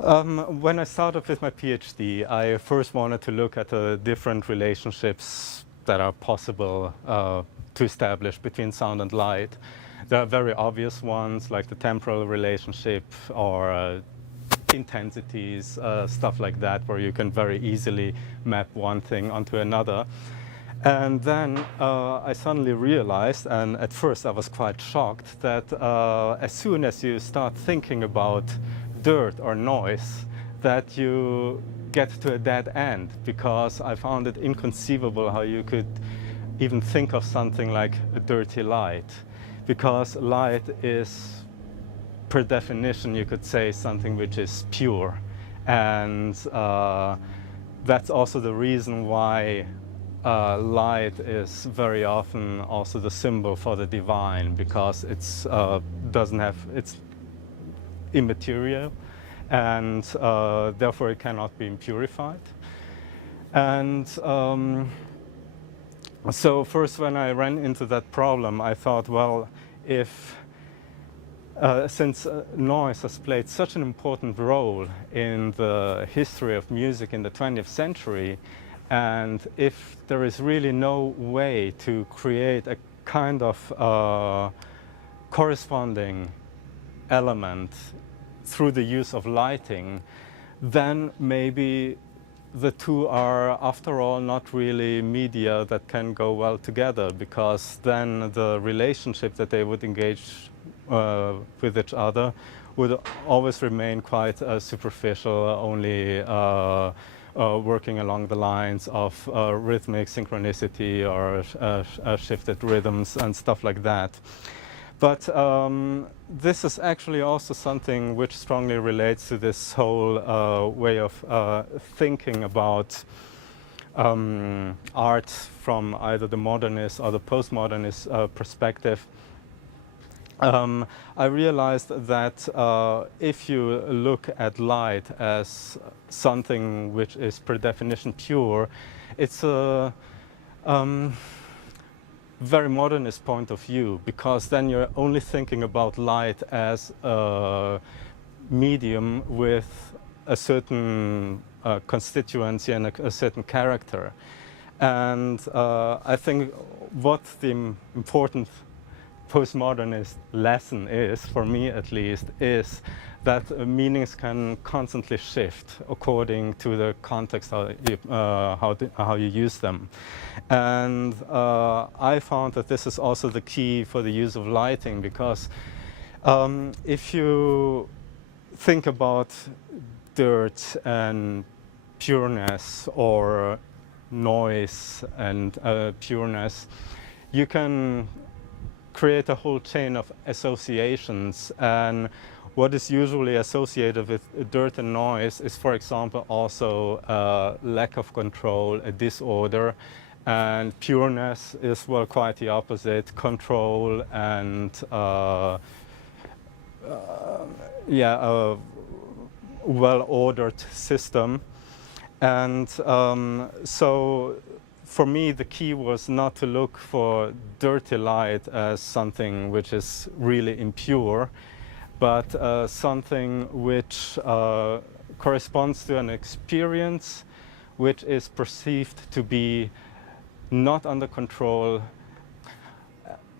When I started with my PhD, I first wanted to look at the different relationships that are possible to establish between sound and light. There are very obvious ones like the temporal relationship or intensities, stuff like that, where you can very easily map one thing onto another. And then I suddenly realized, and at first I was quite shocked, that as soon as you start thinking about dirt or noise, that you get to a dead end, because I found it inconceivable how you could even think of something like a dirty light, because light is, per definition, you could say something which is pure. And that's also the reason why light is very often also the symbol for the divine, because it's it's immaterial, and therefore it cannot be impurified. And so first, when I ran into that problem, I thought, well, if since noise has played such an important role in the history of music in the 20th century, and if there is really no way to create a kind of corresponding element through the use of lighting, then maybe the two are, after all, not really media that can go well together, because then the relationship that they would engage with each other would always remain quite superficial, only working along the lines of rhythmic synchronicity or shifted rhythms and stuff like that. But this is actually also something which strongly relates to this whole way of thinking about art from either the modernist or the postmodernist perspective. I realized that if you look at light as something which is per definition pure, it's a very modernist point of view, because then you're only thinking about light as a medium with a certain constituency and a certain character. And I think what the important postmodernist lesson is, for me at least, is that meanings can constantly shift according to the context how you use them. And I found that this is also the key for the use of lighting, because if you think about dirt and pureness, or noise and pureness, you can create a whole chain of associations. And what is usually associated with dirt and noise is, for example, also lack of control, a disorder. And pureness is, well, quite the opposite: control and a well-ordered system. And so for me, the key was not to look for dirty light as something which is really impure, but something which corresponds to an experience which is perceived to be not under control.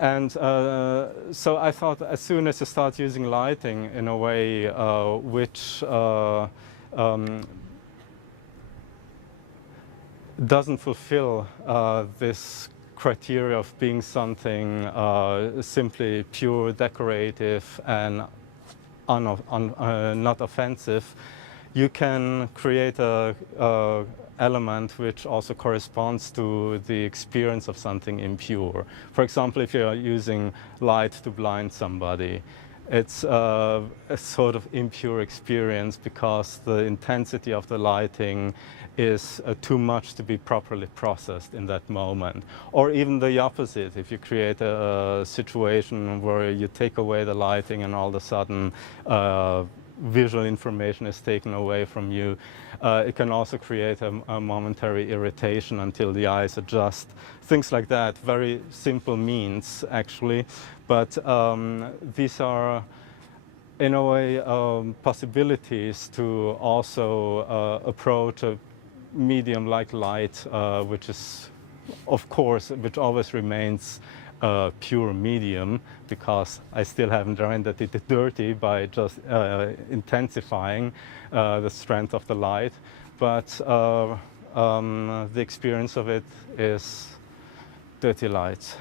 And so I thought, as soon as you start using lighting in a way which doesn't fulfill this criteria of being something simply pure, decorative, and not offensive, you can create a element which also corresponds to the experience of something impure. For example, if you're using light to blind somebody, it's a sort of impure experience, because the intensity of the lighting is too much to be properly processed in that moment. Or even the opposite: if you create a situation where you take away the lighting and all of a sudden visual information is taken away from you, it can also create a momentary irritation until the eyes adjust. Things like that, very simple means actually, but these are in a way, possibilities to also approach a medium like light, which is, of course, which always remains a pure medium, because I still haven't rendered it dirty by just intensifying the strength of the light. But the experience of it is dirty light.